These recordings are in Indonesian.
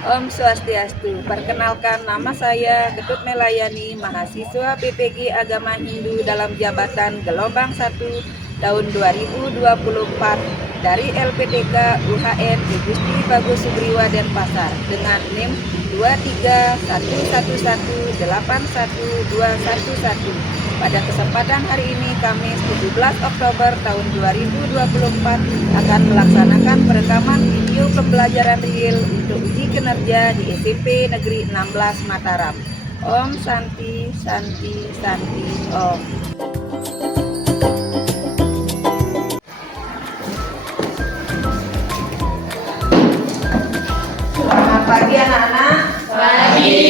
Om Swastiastu. Perkenalkan, nama saya Ketut Melayani, mahasiswa PPG Agama Hindu dalam jabatan gelombang 1 tahun 2024 dari LPTK UHN Igusti Bagus Subriwa Denpasar dengan NIM 231181211. Pada kesempatan hari ini, Kamis 17 Oktober tahun 2024, akan melaksanakan perekaman video pembelajaran real untuk uji kinerja di SMP Negeri 16 Mataram. Om Santi Santi Santi Om. Selamat pagi anak-anak. Pagi.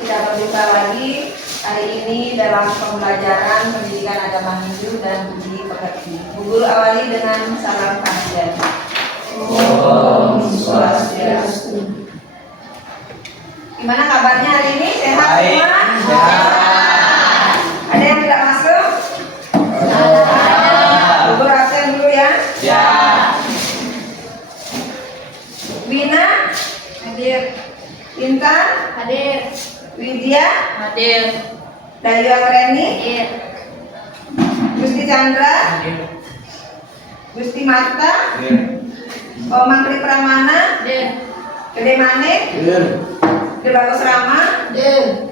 Tidak berjumpa lagi hari ini dalam pembelajaran pendidikan agama Hindu dan budi pekerti. Bu Guru awali dengan salam kajian. Om Swastiastu. Gimana kabarnya hari ini? Sehat Baik. semua? Sehat. Ada yang tidak masuk? Bu Guru absen dulu ya. Ya. Wina hadir. Intan Hadir. Widya Hadir. Dayu Akreni Hadir. Gusti Chandra Gusti Marta Omang Tri Pramana Hadir. Gede Manik Gede Bagus Rama. Hadir.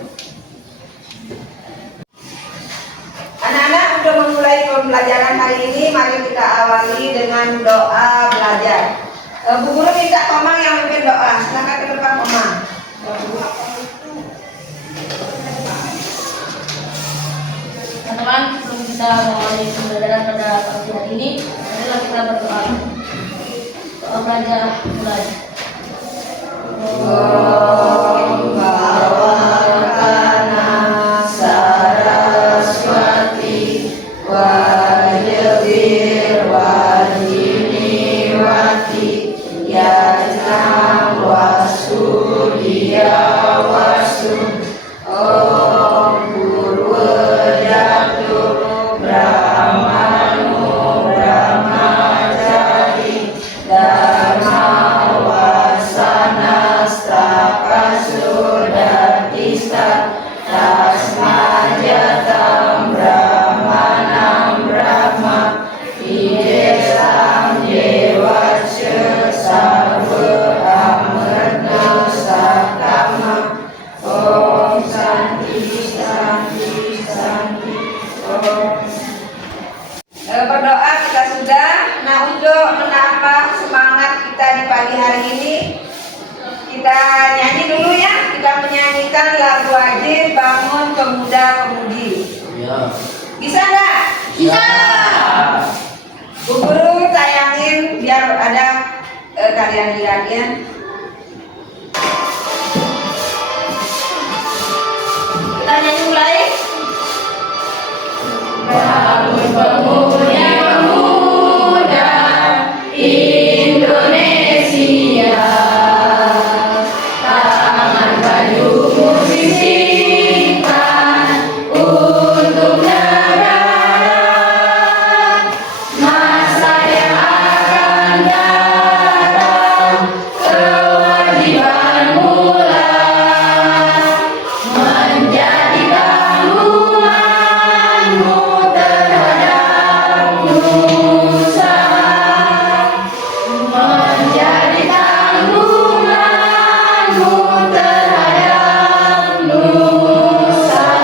Anak-anak, untuk memulai pembelajaran hari ini, mari kita awali dengan doa belajar. Bu Guru minta Komang yang memimpin doa. Silakan ke depan Komang. Teman-teman, sebelum kita memulai pembelajaran pada pagi hari ini, marilah kita berdoa. Doa belajar mulai. Om Bhagavata Saraswati Vajradir Vajiniwati Yajnam Vasudiya Vasu Om Purvajatu Brahmanu Brahmacari Dharma Wasana Stapasudatista Tasmajatam Brahmanam Brahma Idesam Yevaca Sarva Amarna Satama. Om Santi Santi Santi Om. Berdoa kita sudah. Nah, untuk menambah semangat kita di pagi hari ini, kita nyanyi dulu ya. Kita menyanyikan lagu wajib Bangun Pemuda Pemudi. Ya. Bisa nggak? Bisa. Bu Guru tayangin biar ada kalian lihatnya. Kita nyanyi mulai. Bangun pemuda pemuda Indonesia, tangan bajumu sisihkan untuk negara, masa yang akan datang, kewajiban mula menjadi tanggunganmu terhadap nusa, menjadi tanggunganmu terhadap nusa.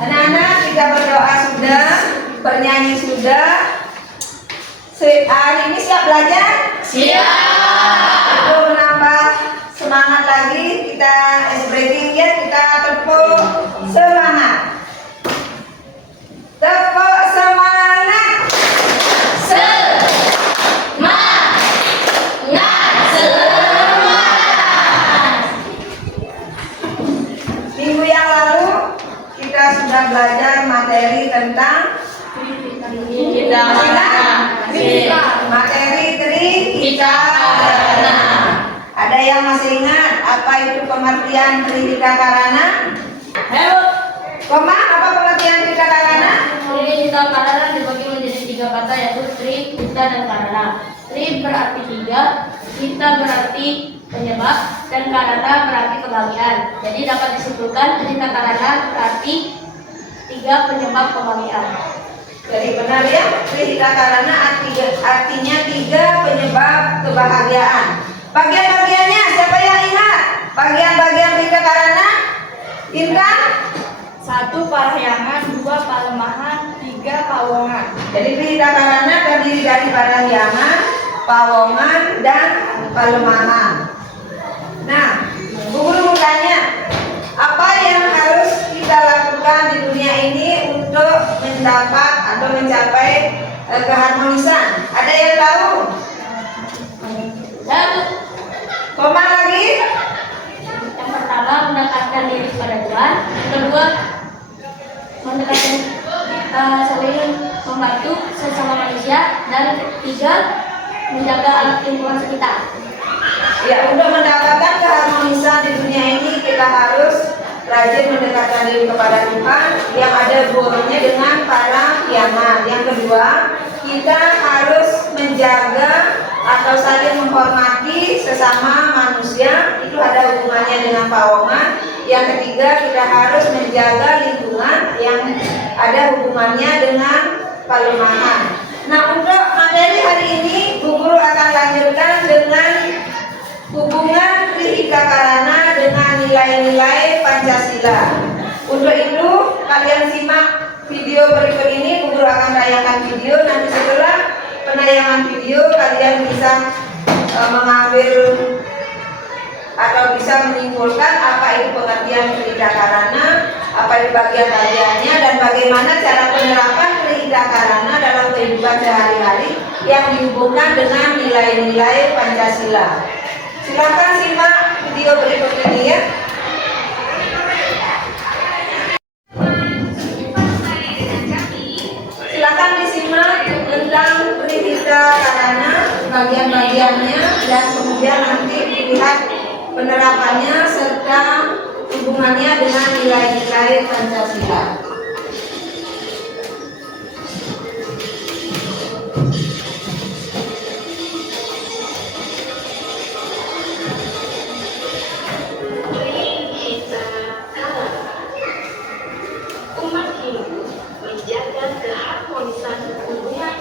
Anak-anak, kita berdoa sudah, bernyanyi sudah. Hari ini siap belajar? Siap. Untuk menambah semangat lagi, kita ice breaking ya, kita tepuk semangat. Tepuk semangat. Minggu yang lalu kita sudah belajar materi tentang materi Trihita. Ada yang masih ingat apa itu pengertian Trihita Karana? Koma, apa pengertian Trihita Karana? Trihita Karana dibagi menjadi 3 kata, yaitu Tri, Hita, dan Karana. Tri berarti tiga, Hita berarti penyebab, dan Karana berarti kebahagiaan. Jadi dapat disimpulkan Trihita Karana berarti tiga penyebab kebahagiaan. Jadi benar ya, Trihita Karana artinya tiga penyebab kebahagiaan. Bagian-bagiannya siapa yang ingat? Bagian-bagian Trihita Karana? Intan? 1. Parahyangan, 2. Palemahan, 3. Pawongan. Jadi Trihita Karana terdiri dari parahyangan, pawongan, dan palemahan. Nah, Bu Guru tanya, apa yang harus kita lakukan di dunia ini untuk mendapat atau mencapai keharmonisan? Ada yang tahu? Koma lagi? Yang pertama, mendekatkan diri kepada Tuhan. Yang kedua, mendekatkan saling membantu sesama manusia. Dan ketiga, menjaga alam lingkungan sekitar. Ya, untuk mendapatkan keharmonisan di dunia ini kita harus rajin mendekatkan diri kepada Tuhan yang ada hubungannya dengan parahyangan. Yang kedua, kita harus menjaga atau saling menghormati sesama manusia, itu ada hubungannya dengan pawongan. Yang ketiga, kita harus menjaga lingkungan yang ada hubungannya dengan palemahan. Nah, untuk materi hari ini Bu Guru akan lanjutkan dengan hubungan Trihita Karana dengan nilai-nilai Pancasila. Untuk itu kalian simak video berikut ini. Bu Guru akan tayangan video. Nanti setelah penayangan video kalian bisa mengambil atau bisa menyimpulkan apa itu pengertian Trihita Karana, apa itu bagian-bagiannya, dan bagaimana cara penerapan Trihita Karana dalam kehidupan sehari-hari yang dihubungkan dengan nilai-nilai Pancasila. Silakan simak video berikut ini ya. Silakan disimak tentang Trihita Karana, bagian-bagiannya, dan kemudian nanti dilihat penerapannya serta hubungannya dengan nilai-nilai Pancasila.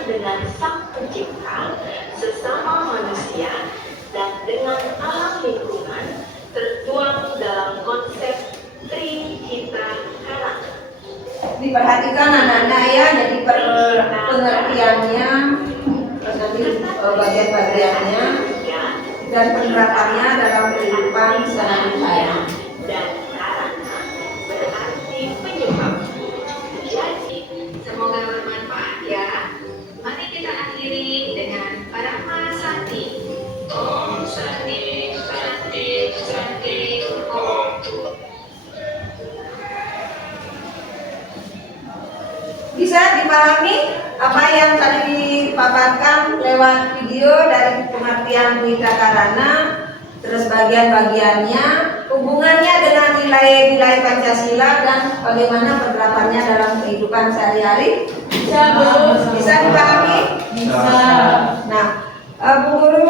Dengan Sang Pencipta, sesama manusia, dan dengan alam lingkungan tertuang dalam konsep Trihita Karana. Diperhatikan anak-anak ya, jadi pengertiannya, nanti bagian-bagiannya, dan penerapannya dalam kehidupan sehari-hari. Dan karana berarti penyebab. Jadi semoga bermanfaat ya. Mari kita akhiri dengan Parama Santi. Om Santi, Santi, Santi, Om. Bisa dipahami apa yang tadi dipaparkan lewat video dari pengertian Trihita Karana, terus bagian-bagiannya, hubungannya dengan nilai-nilai Pancasila, dan bagaimana penerapannya dalam kehidupan sehari-hari? Bisa dipahami? Bisa. Nah, Bu Guru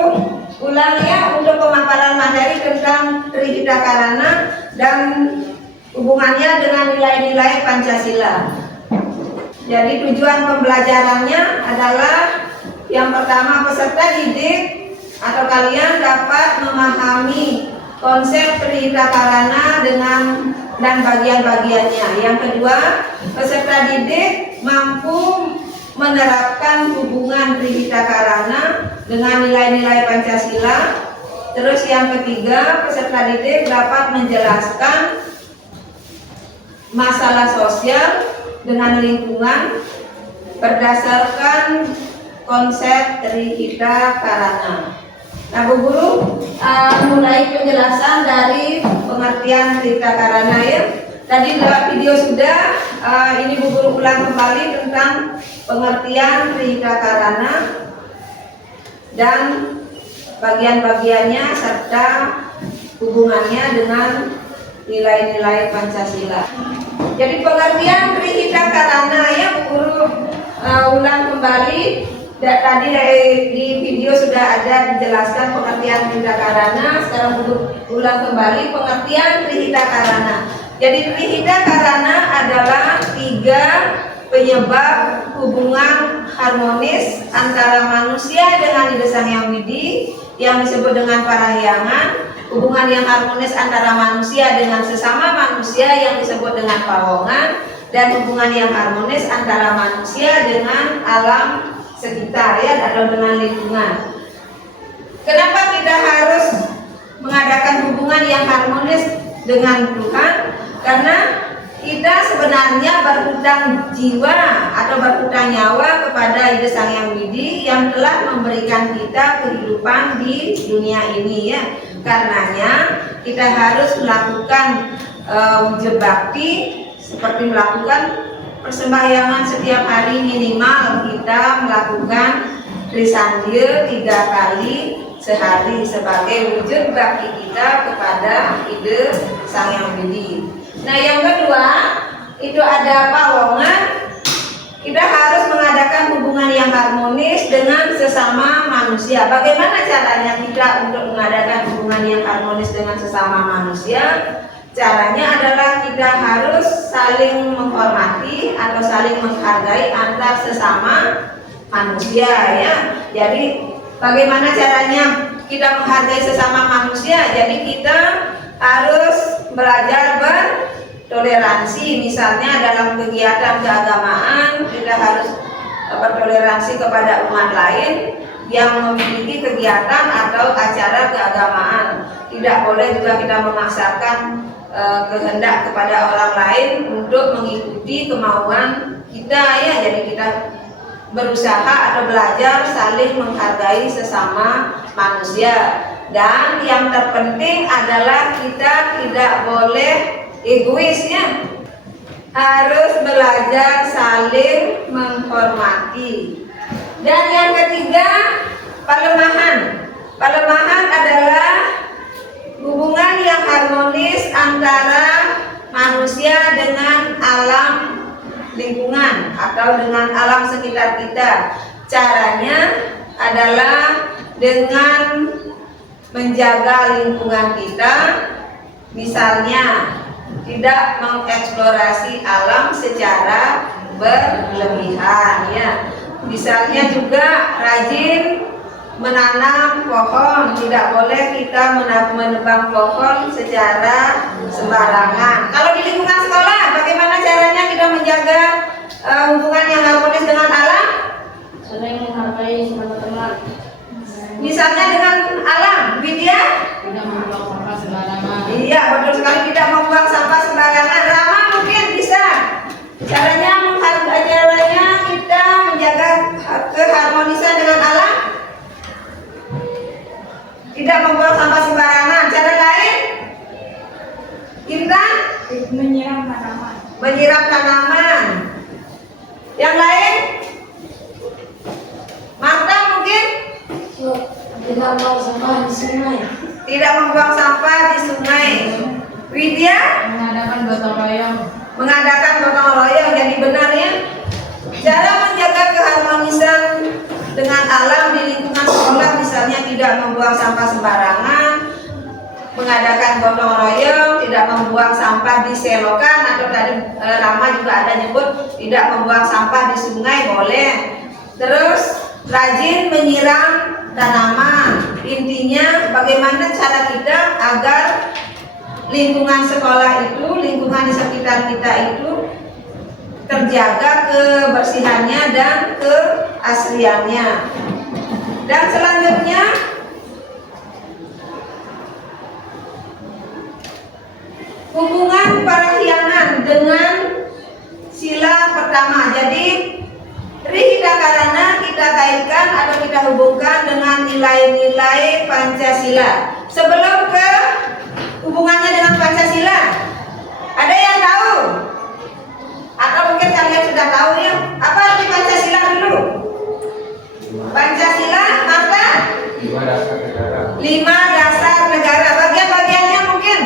ulang ya untuk pemaparan materi tentang Trihita Karana dan hubungannya dengan nilai-nilai Pancasila. Jadi tujuan pembelajarannya adalah yang pertama, peserta didik atau kalian dapat memahami konsep Trihita Karana dan bagian-bagiannya. Yang kedua, peserta didik mampu menerapkan hubungan Trihita Karana dengan nilai-nilai Pancasila. Terus yang ketiga, peserta didik dapat menjelaskan masalah sosial dengan lingkungan berdasarkan konsep Trihita Karana. Nah, Bu Guru mulai penjelasan dari pengertian Trihita Karana ya. Tadi lewat video sudah, ini Bu Guru ulang kembali tentang pengertian Trihita Karana dan bagian-bagiannya serta hubungannya dengan nilai-nilai Pancasila. Jadi pengertian Trihita Karana ya Bu Guru ulang kembali. Tadi di video sudah ada dijelaskan pengertian Trihita Karana. Sekarang ulang kembali pengertian Trihita Karana. Jadi Trihita Karana adalah 3 penyebab hubungan harmonis antara manusia dengan Ida Sang Hyang Widi yang disebut dengan parahyangan, hubungan yang harmonis antara manusia dengan sesama manusia yang disebut dengan pawongan, dan hubungan yang harmonis antara manusia dengan alam sekitar ya, atau dengan lingkungan. Kenapa kita harus mengadakan hubungan yang harmonis dengan Tuhan? Karena kita sebenarnya berhutang jiwa atau berhutang nyawa kepada Ida Sang Hyang Widi yang telah memberikan kita kehidupan di dunia ini ya. Karenanya kita harus melakukan wujud bakti seperti melakukan persembahyangan setiap hari, minimal kita melakukan Trisandhya 3 kali sehari sebagai wujud bakti kita kepada Ida Sang Hyang Widi. Nah, yang kedua itu ada pawongan. Kita harus mengadakan hubungan yang harmonis dengan sesama manusia. Bagaimana caranya kita untuk mengadakan hubungan yang harmonis dengan sesama manusia? Caranya adalah kita harus saling menghormati atau saling menghargai antar sesama manusia ya. Jadi bagaimana caranya kita menghargai sesama manusia? Jadi kita harus belajar bertoleransi. Misalnya dalam kegiatan keagamaan kita harus bertoleransi kepada umat lain yang memiliki kegiatan atau acara keagamaan. Tidak boleh juga kita memaksakan kehendak kepada orang lain untuk mengikuti kemauan kita ya. Jadi kita berusaha atau belajar saling menghargai sesama manusia. Dan yang terpenting adalah kita tidak boleh egois ya. Harus belajar saling menghormati. Dan yang ketiga, palemahan. Palemahan adalah hubungan yang harmonis antara manusia dengan alam lingkungan atau dengan alam sekitar kita. Caranya adalah dengan menjaga lingkungan kita, misalnya tidak mengeksplorasi alam secara berlebihan ya. Misalnya juga rajin menanam pohon, tidak boleh kita menebang pohon secara sembarangan. Kalau di lingkungan sekolah, bagaimana caranya kita menjaga hubungan yang harmonis dengan alam? Saling menghargai teman-teman. Misalnya dengan alam, Widya? Tidak membuang sampah sembarangan. Iya, betul sekali, tidak membuang sampah sembarangan. Rama mungkin bisa. Caranya kita menjaga keharmonisan dengan alam. Tidak membuang sampah sembarangan. Cara lain? Kita Menyiram tanaman. menyiram tanaman. Yang lain? Marta mungkin? Tidak membuang sampah di sungai. Tidak membuang sampah di sungai. Widya? Mengadakan gotong royong. Mengadakan gotong royong. Jadi benar ya. Cara menjaga keharmonisan dengan alam di lingkungan sekolah, misalnya tidak membuang sampah sembarangan, mengadakan gotong royong, tidak membuang sampah di selokan, atau tadi Rama juga ada nyebut tidak membuang sampah di sungai, boleh. Terus rajin menyiram tanaman. Intinya bagaimana cara kita agar lingkungan sekolah itu, lingkungan di sekitar kita itu terjaga kebersihannya dan keasliannya. Dan selanjutnya hubungan parahyangan dengan sila pertama. Jadi Trihita Karana kita kaitkan atau kita hubungkan dengan nilai-nilai Pancasila. Sebelum ke hubungannya dengan Pancasila, ada yang tahu? Atau mungkin kalian sudah tahu ya, apa arti Pancasila dulu? Pancasila apa? 5 dasar negara. 5 dasar negara. Bagian-bagiannya mungkin.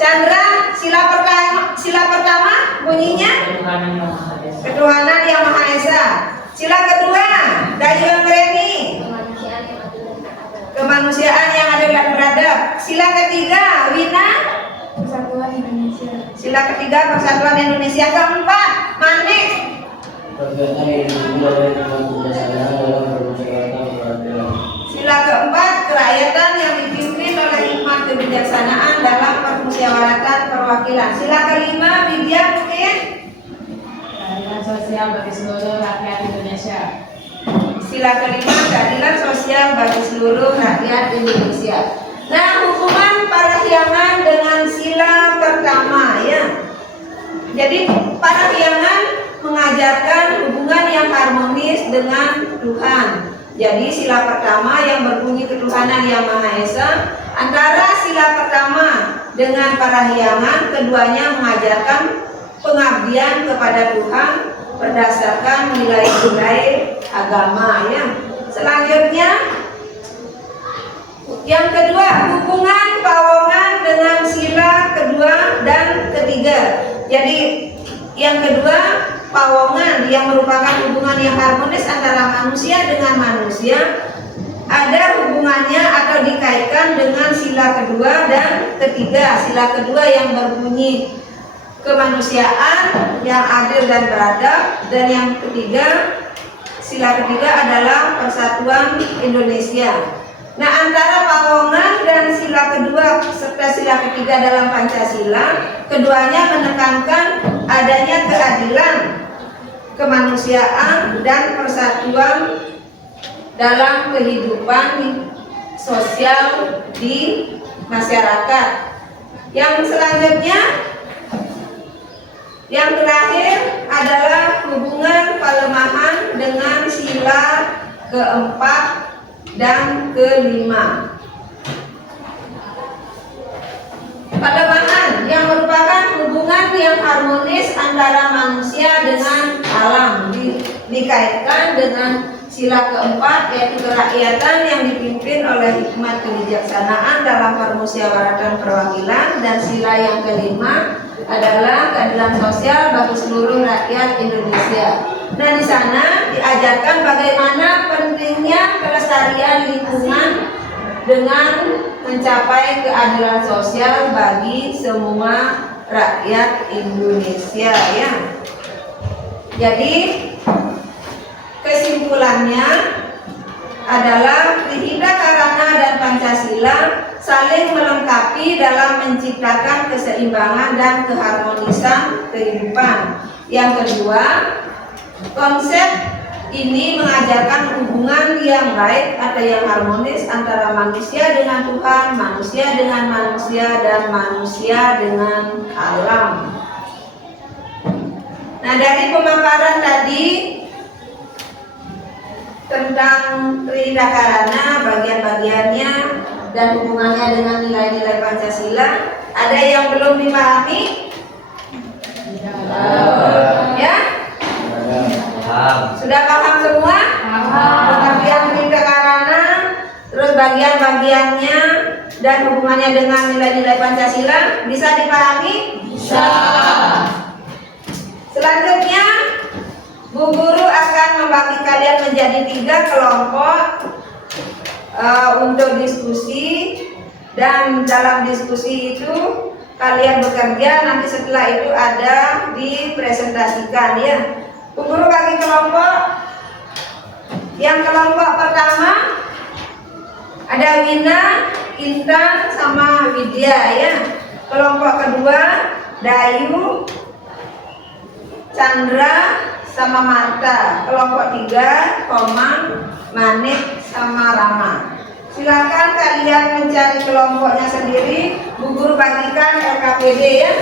Chandra, sila pertama bunyinya? Ketuhanan yang Maha Esa. Sila kedua, Dayung kemanusiaan yang adil dan beradab. Sila ketiga, Wina. Persatuan Indonesia. Sila ketiga, Persatuan Indonesia. Keempat, Manik. Tegaknya budaya dan kebiasaan dalam bermasyarakat peradilan. Sila keempat, kerakyatan yang dipimpin oleh hikmat kebijaksanaan dalam permusyawaratan perwakilan. Sila kelima, Widya mungkin. Keadilan sosial bagi seluruh rakyat Indonesia. Sila kelima, keadilan sosial bagi seluruh rakyat Indonesia. Nah, hubungan parahyangan dengan sila pertama ya. Jadi parahyangan mengajarkan hubungan yang harmonis dengan Tuhan. Jadi sila pertama yang berbunyi ketuhanan yang Maha Esa, antara sila pertama dengan parahyangan, keduanya mengajarkan pengabdian kepada Tuhan berdasarkan nilai-nilai agama ya. Selanjutnya yang kedua, hubungan Pawongan dengan sila kedua dan ketiga. Jadi yang kedua, Pawongan yang merupakan hubungan yang harmonis antara manusia dengan manusia, ada hubungannya atau dikaitkan dengan sila kedua dan ketiga. Sila kedua yang berbunyi kemanusiaan yang adil dan beradab, dan yang ketiga, sila ketiga adalah Persatuan Indonesia. Nah, antara Pawongan dan sila kedua serta sila ketiga dalam Pancasila, keduanya menekankan adanya keadilan, kemanusiaan, dan persatuan dalam kehidupan sosial di masyarakat. Yang selanjutnya, yang terakhir adalah hubungan pelemahan dengan sila keempat dan kelima. Pelemahan yang merupakan hubungan yang harmonis antara manusia dengan alam, dikaitkan dengan sila keempat, yaitu kerakyatan yang dipimpin oleh hikmat kebijaksanaan dalam permusyawaratan perwakilan, dan sila yang kelima adalah keadilan sosial bagi seluruh rakyat Indonesia. Nah, di sana diajarkan bagaimana pentingnya kelestarian lingkungan dengan mencapai keadilan sosial bagi semua rakyat Indonesia ya. Jadi kesimpulannya adalah Trihita Karana dan Pancasila saling melengkapi dalam menciptakan keseimbangan dan keharmonisan kehidupan. Yang kedua, konsep ini mengajarkan hubungan yang baik atau yang harmonis antara manusia dengan Tuhan, manusia dengan manusia, dan manusia dengan alam. Nah, dari pemaparan tadi tentang Trihita Karana, bagian-bagiannya dan hubungannya dengan nilai-nilai Pancasila, ada yang belum dipahami? Ya? Sudah paham semua? Pengertian Trihita Karana, terus bagian-bagiannya dan hubungannya dengan nilai-nilai Pancasila bisa dipahami? Bisa. Selanjutnya, Bu Guru akan membagi kalian menjadi 3 kelompok untuk diskusi, dan dalam diskusi itu kalian bekerja, nanti setelah itu ada dipresentasikan ya. Bu Guru bagi kelompok. Yang kelompok pertama ada Wina, Intan, sama Widya ya. Kelompok kedua Dayu, Chandra, sama Marta. Kelompok 3 Komang, Manik, sama Rama. Silakan kalian mencari kelompoknya sendiri. Bu Guru bagikan LKPD ya.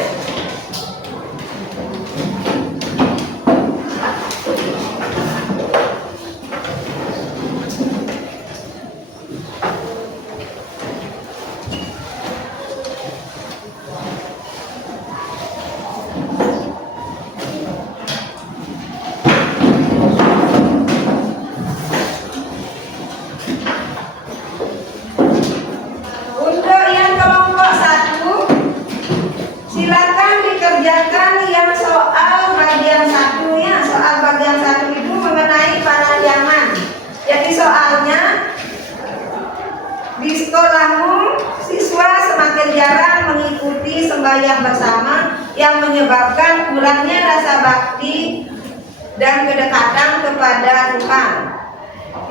Untuk yang kelompok 1, silakan di sekolahmu siswa semakin jarang mengikuti sembahyang bersama yang menyebabkan kurangnya rasa bakti dan kedekatan kepada Tuhan.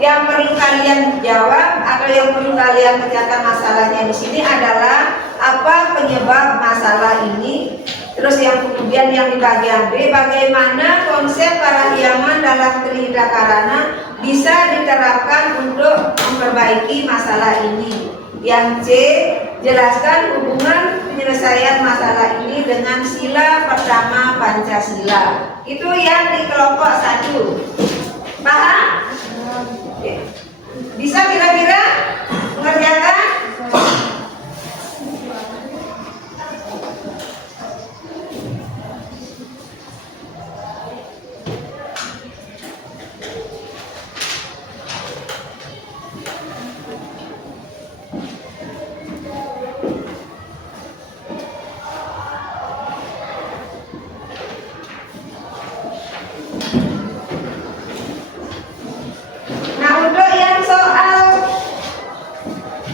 Yang perlu kalian jawab atau yang perlu kalian pecahkan masalahnya di sini adalah apa penyebab masalah ini. Terus yang kemudian yang di bagian B, bagaimana konsep parahyangan dalam Trihita Karana bisa diterapkan untuk memperbaiki masalah ini. Yang C, jelaskan hubungan penyelesaian masalah ini dengan sila pertama Pancasila. Itu yang di kelompok 1. Paham? Bisa kira-kira mengerjakan?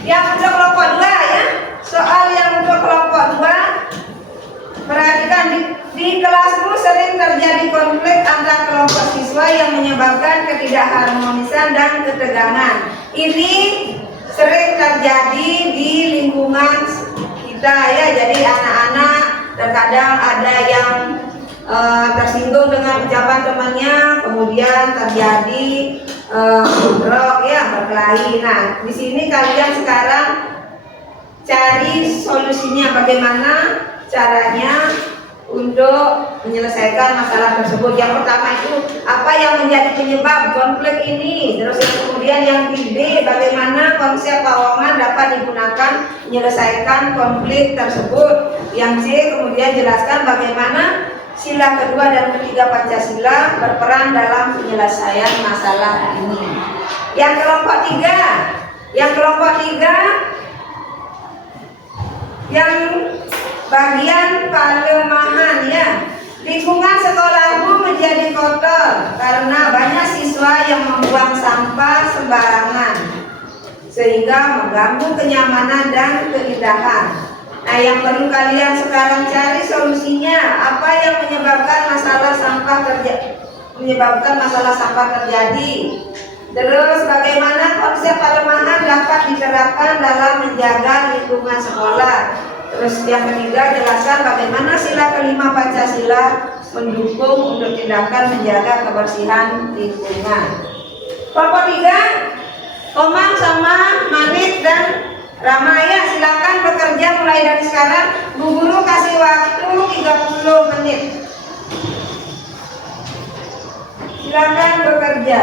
Yang untuk kelompok 2 ya, soal yang untuk kelompok 2, perhatikan di kelasmu sering terjadi konflik antar kelompok siswa yang menyebabkan ketidakharmonisan dan ketegangan. Ini sering terjadi di lingkungan kita ya, jadi anak-anak terkadang ada yang tersinggung dengan ucapan temannya, kemudian terjadi bentrok ya, berkelahi. Nah, di sini kalian sekarang cari solusinya, bagaimana caranya untuk menyelesaikan masalah tersebut. Yang pertama itu apa yang menjadi penyebab konflik ini. Terus yang kemudian yang B, bagaimana konsep Pawaman dapat digunakan menyelesaikan konflik tersebut. Yang C, kemudian jelaskan bagaimana sila kedua dan ketiga Pancasila berperan dalam penyelesaian masalah ini. Yang kelompok 3, yang bagian pelemahan ya. Lingkungan sekolahmu menjadi kotor karena banyak siswa yang membuang sampah sembarangan sehingga mengganggu kenyamanan dan keindahan. Nah, yang perlu kalian sekarang cari solusinya, apa yang menyebabkan masalah sampah terjadi. Terus bagaimana konsep pelemahan dapat diterapkan dalam menjaga lingkungan sekolah. Terus yang ketiga, jelaskan bagaimana sila kelima Pancasila mendukung untuk tindakan menjaga kebersihan lingkungan. Kelompok 3, Komang sama Manit dan Ramaya, silakan bekerja mulai dari sekarang. Bu Guru kasih waktu 30 menit. Silakan bekerja.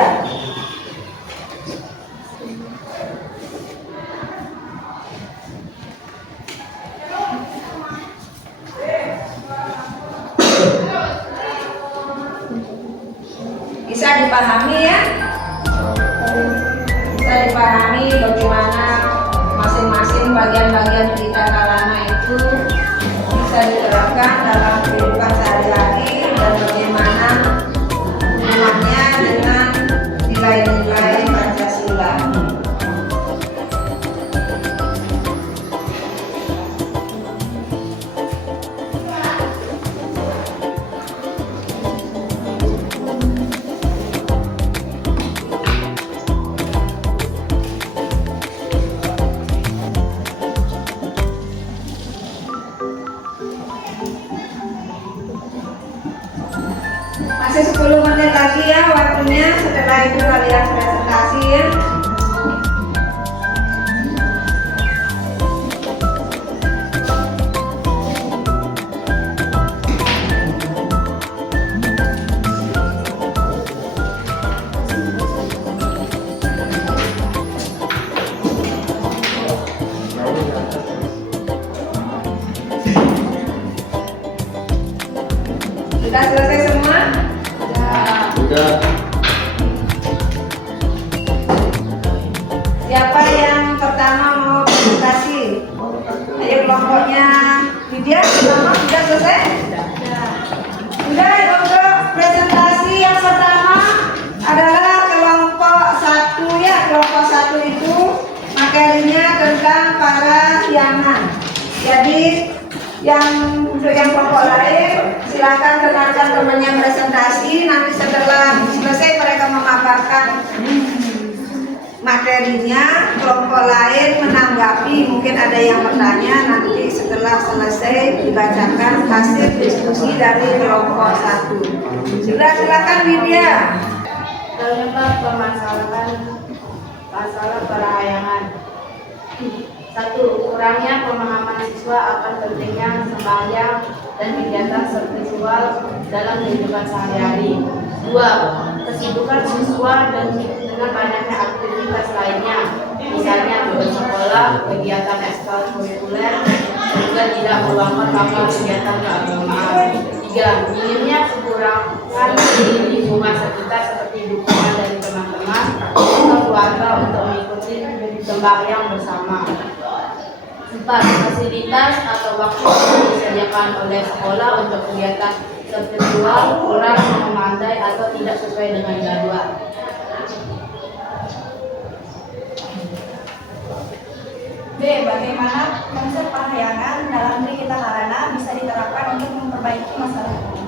Bisa dipahami ya? Bisa dipahami bagaimana masing-masing bagian-bagian Trihita Karana itu bisa diterapkan dalam kehidupan sehari-hari dan bagaimana hubungannya dengan nilai-nilai Pancasila. Masih 10 menit lagi ya waktunya, setelah itu kalian presentasi ya. Sudah selesai semua? Sudah. Siapa yang pertama mau presentasi? Ayo kelompoknya Lydia, pertama sudah selesai? Sudah. Untuk presentasi yang pertama adalah kelompok 1 ya. Kelompok 1 itu materinya parahyangan. Jadi untuk yang kelompok lain silakan dengarkan temannya presentasi. Nanti setelah selesai mereka memaparkan materinya, kelompok lain menanggapi. Mungkin ada yang bertanya, nanti setelah selesai dibacakan hasil diskusi dari kelompok 1. Silakan Widya. Terlibat permasalahan masalah parahyangan. 1. Kurangnya pemahaman siswa akan pentingnya sembahyang dan kegiatan spiritual dalam kehidupan sehari-hari. 2. Kesibukan siswa dan dengan banyaknya aktivitas lainnya, misalnya bersekolah, kegiatan ekstrakurikuler, juga tidak meluangkan waktu kegiatan keagamaan. 3. Minimnya kekurangan di lingkungan sekitar seperti dukungan dari teman-teman atau keluarga untuk mengikuti sembahyang bersama. 4. Fasilitas atau waktu yang disediakan oleh sekolah untuk kegiatan spiritual kurang memadai atau tidak sesuai dengan jadwal. B. Bagaimana konsep parahyangan dalam diri kita karena bisa diterapkan untuk memperbaiki masalah ini.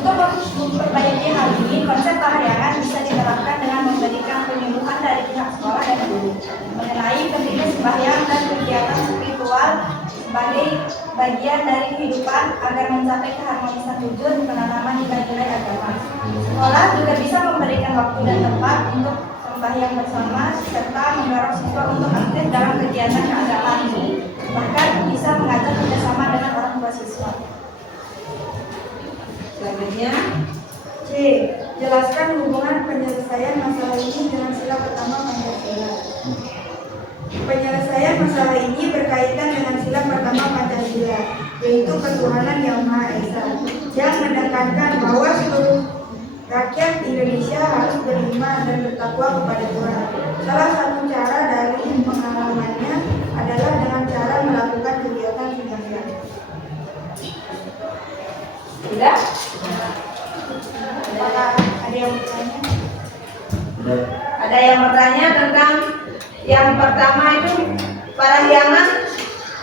Untuk memperbaiki hal ini, konsep parahyangan bisa diterapkan dengan memberikan penyuluhan dari pihak sekolah dan guru mengenai pentingnya sembahyang dan kegiatan spiritual sebagai bagian dari kehidupan agar mencapai keharmonisan wujud penanaman nilai-nilai agama. Sekolah juga bisa memberikan waktu dan tempat untuk sembahyang bersama serta mendorong siswa untuk aktif dalam kegiatan keagamaan ini. Bahkan bisa mengajar kerjasama dengan orang tua siswa. Selanjutnya, C. Jelaskan hubungan penyelesaian masalah ini dengan sila pertama Pancasila. Penyelesaian masalah ini berkaitan dengan sila pertama Pancasila, yaitu ketuhanan yang Maha Esa, yang menekankan bahwa seluruh rakyat Indonesia harus beriman dan bertakwa kepada Tuhan. Salah satu cara dari pengalamannya adalah dengan cara melakukan kegiatan sembahyang. sudah? Apakah ada yang bertanya? Ada yang bertanya tentang yang pertama itu parahyangan?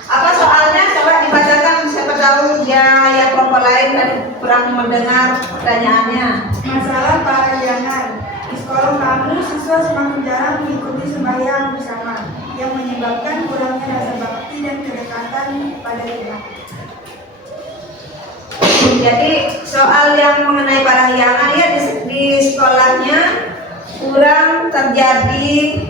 Apa soalnya? Coba dibacakan, siapa tahu ya yang kelompok lain dan kurang mendengar pertanyaannya. Masalah parahyangan. Di sekolah kami, siswa semakin jarang mengikuti sembahyang bersama, yang menyebabkan kurangnya rasa bakti dan kedekatan pada Tuhan. Jadi soal yang mengenai parahyangan ya di sekolahnya kurang terjadi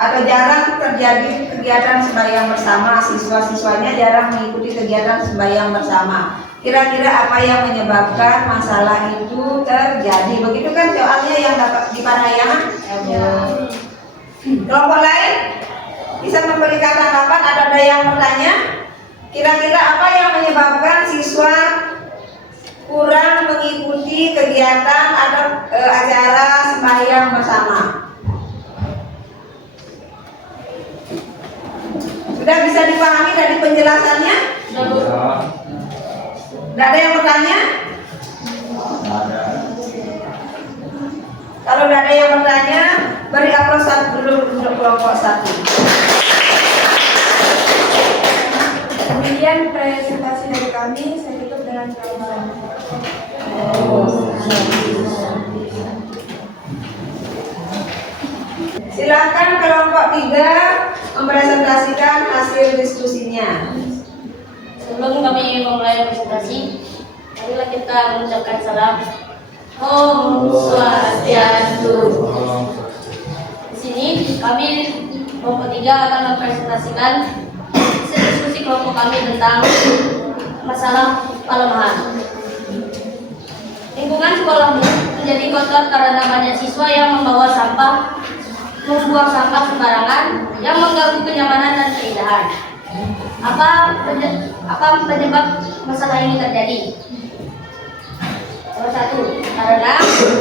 atau jarang terjadi kegiatan sembahyang bersama. Siswa-siswanya jarang mengikuti kegiatan sembahyang bersama. Kira-kira apa yang menyebabkan masalah itu terjadi? Begitu kan soalnya yang dapat di parahyangan? Ya. Kelompok lain bisa memberikan tanggapan atau ada yang bertanya? Kira-kira apa yang menyebabkan siswa kurang mengikuti kegiatan atau acara sembahyang bersama? Sudah bisa dipahami dari penjelasannya? Tidak ada yang bertanya? Kalau tidak ada yang bertanya, beri aplaus dulu untuk kelompok 1. Kemudian presentasi dari kami, saya tutup dengan kalimat. Silakan kelompok 3 mempresentasikan hasil diskusinya. Sebelum kami memulai presentasi, marilah kita mengucapkan salam. Om Swastiastu. Di sini kami kelompok 3 akan mempresentasikan diskusi kelompok kami tentang masalah palemahan. Lingkungan sekolahmu menjadi kotor karena banyak siswa yang membuang sampah sembarangan yang mengganggu kenyamanan dan keindahan. Apa penyebab masalah ini terjadi? Nomor 1, karena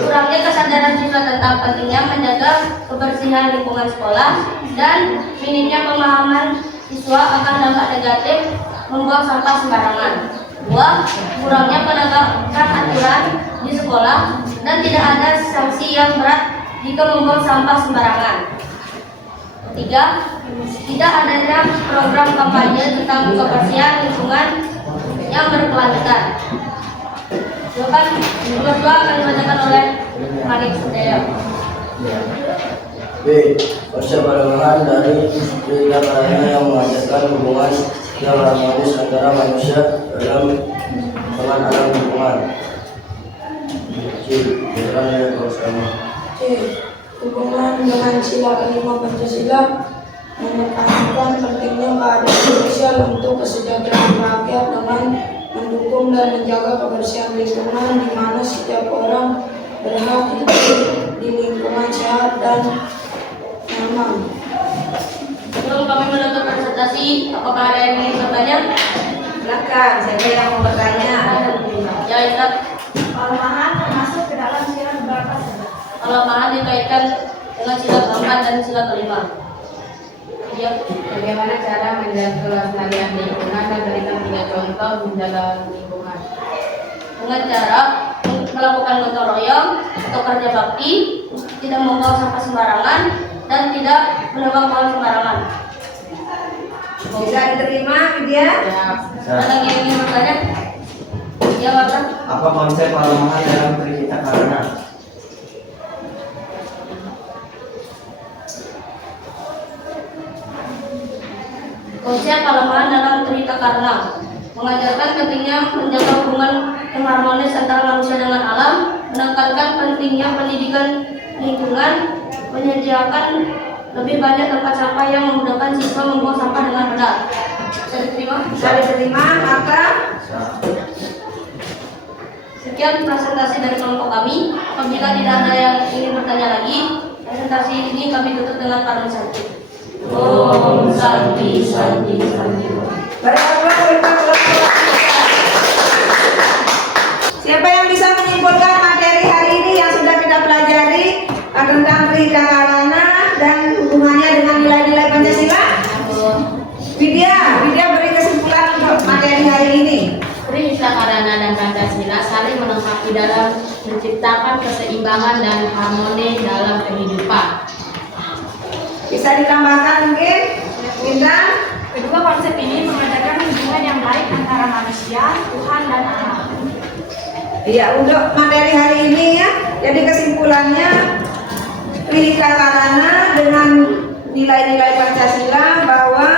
kurangnya kesadaran siswa tentang pentingnya menjaga kebersihan lingkungan sekolah dan minimnya pemahaman siswa akan dampak negatif membuang sampah sembarangan. 2, kurangnya penegakan aturan di sekolah dan tidak ada sanksi yang berat jika membuang sampah sembarangan. 3, Tidak adanya program kampanye tentang kebersihan lingkungan yang berkelanjutan. Nomor 2 akan dibacakan oleh Manik Sedaya. B. Konsep perkembangan dari Karana yang mengajarkan hubungan yang harmonis antara manusia dalam dengan alam lingkungan. C. Keterangan dari bersama. C. Hubungan dengan sila kelima Pancasila menekankan pentingnya keadaan sosial untuk kesejahteraan rakyat dengan mendukung dan menjaga kebersihan lingkungan, di mana setiap orang berhak hidup di lingkungan sehat dan nyaman. Sebelum kami menutup presentasi, apakah ada yang ingin bertanya? Silakan, siapa yang mau bertanya? Ya, Ustaz. Pelemahan termasuk ke dalam sila berapa saja? Kelemahan dikaitkan dengan sila keempat dan sila kelima. Ya. Bagaimana cara menjaga kelestarian lingkungan dan berikan 3 contoh menjaga lingkungan? Dengan cara melakukan gotong royong atau kerja bakti, tidak membuang sampah sembarangan, dan tidak menebang pohon sembarangan. Bisa diterima, Widya? Ada yang ingin bertanya? Ya, Bapak. Apa konsep pelemahan dalam Trihita Karana? Konsep pelemahan dalam Trihita Karana mengajarkan pentingnya menjaga hubungan yang harmonis antara manusia dengan alam, menekankan pentingnya pendidikan lingkungan, menyediakan lebih banyak tempat sampah yang memudahkan siswa membuang sampah dengan benar. Bisa diterima? Bisa diterima, maka Sekian presentasi dari kelompok kami. Apabila tidak ada yang ingin bertanya lagi, presentasi ini kami tutup dengan Param Santi. Om Santi Santi Santi. Siapa yang bisa menyimpulkan materi hari ini yang sudah kita pelajari tentang Trihita Karana dan hubungannya dengan nilai-nilai Pancasila? Widya beri kesimpulan untuk materi hari ini. Trihita Karana dan Pancasila saling melengkapi dalam menciptakan keseimbangan dan harmoni dalam kehidupan. Bisa ditambahkan mungkin? Bintang? Kedua, konsep ini mengajarkan hubungan yang baik antara manusia, Tuhan, dan alam. Iya, untuk materi hari ini ya. Jadi kesimpulannya Trihita Karana dengan nilai-nilai Pancasila bahwa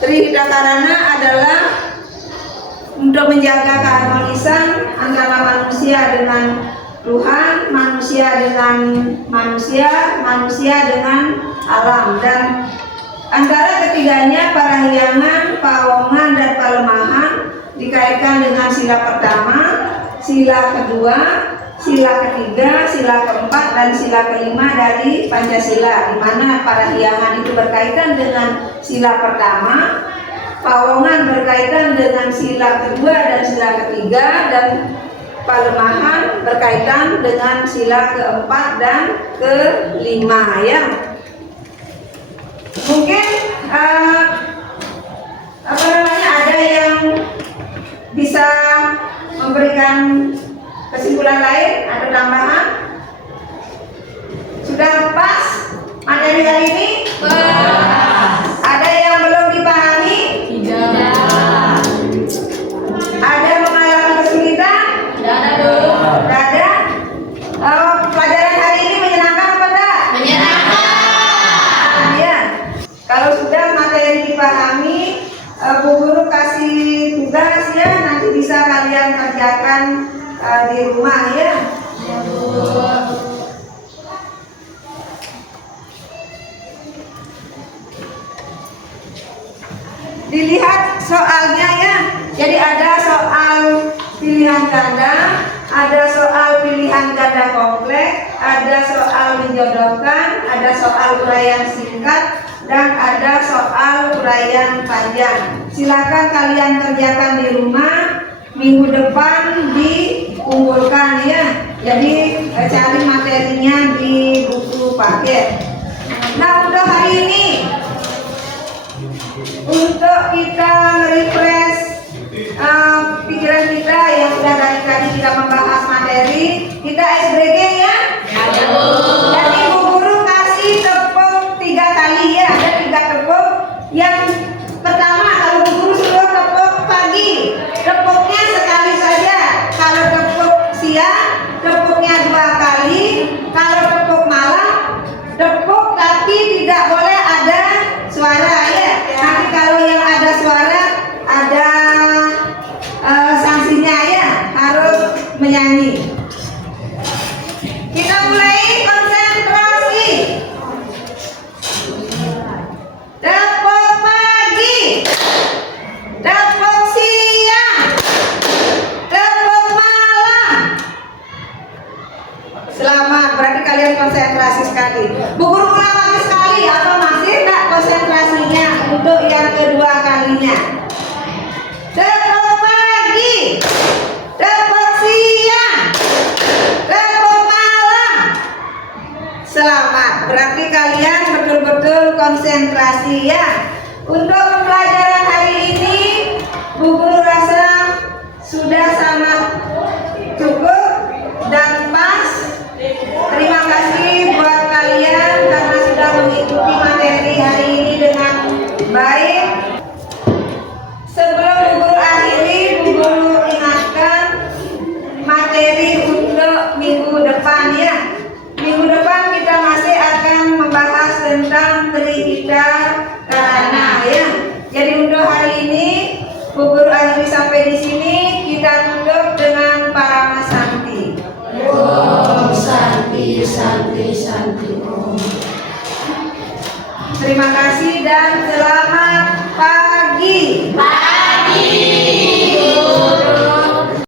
Trihita Karana adalah untuk menjaga keharmonisan antara manusia dengan Tuhan, manusia dengan manusia, manusia dengan alam, dan antara ketiganya parahyangan, pawongan, dan palemahan dikaitkan dengan sila pertama, sila kedua, sila ketiga, sila keempat, dan sila kelima dari Pancasila, di mana parahyangan itu berkaitan dengan sila pertama, pawongan berkaitan dengan sila kedua dan sila ketiga, dan palemahan berkaitan dengan sila keempat dan kelima ya. Mungkin ada yang bisa memberikan kesimpulan lain atau tambahan? Sudah pas materi hari ini? Ada yang belum dipahami? Tidak. Ada mengalami kesulitan? Tidak ada dulu. Tidak ada? Pelajaran hari ini menyenangkan apa enggak? Menyenangkan. Ya. Kalau sudah materi dipahami, Bu Guru kasih tugas ya, nanti bisa kalian kerjakan di rumah ya. Dilihat soalnya ya. Jadi ada soal pilihan ganda, ada soal pilihan ganda kompleks, ada soal dijodohkan, ada soal uraian singkat, dan ada soal uraian panjang. Silakan kalian kerjakan di rumah. Minggu depan dikumpulkan ya. Jadi cari materinya di buku paket. Nah, untuk hari ini, untuk kita refresh pikiran kita yang sudah dari tadi kita membahas materi, kita SBG ya. Jadi Bu Guru kasih tepung 3 kali ya. kembali. Bu Guru ulang lagi sekali, apa masih enggak konsentrasinya untuk yang kedua kalinya? Tepuk pagi, tepuk siang, tepuk malam. Selamat, berarti kalian betul-betul konsentrasi ya. Untuk pembelajaran hari ini, Bu Guru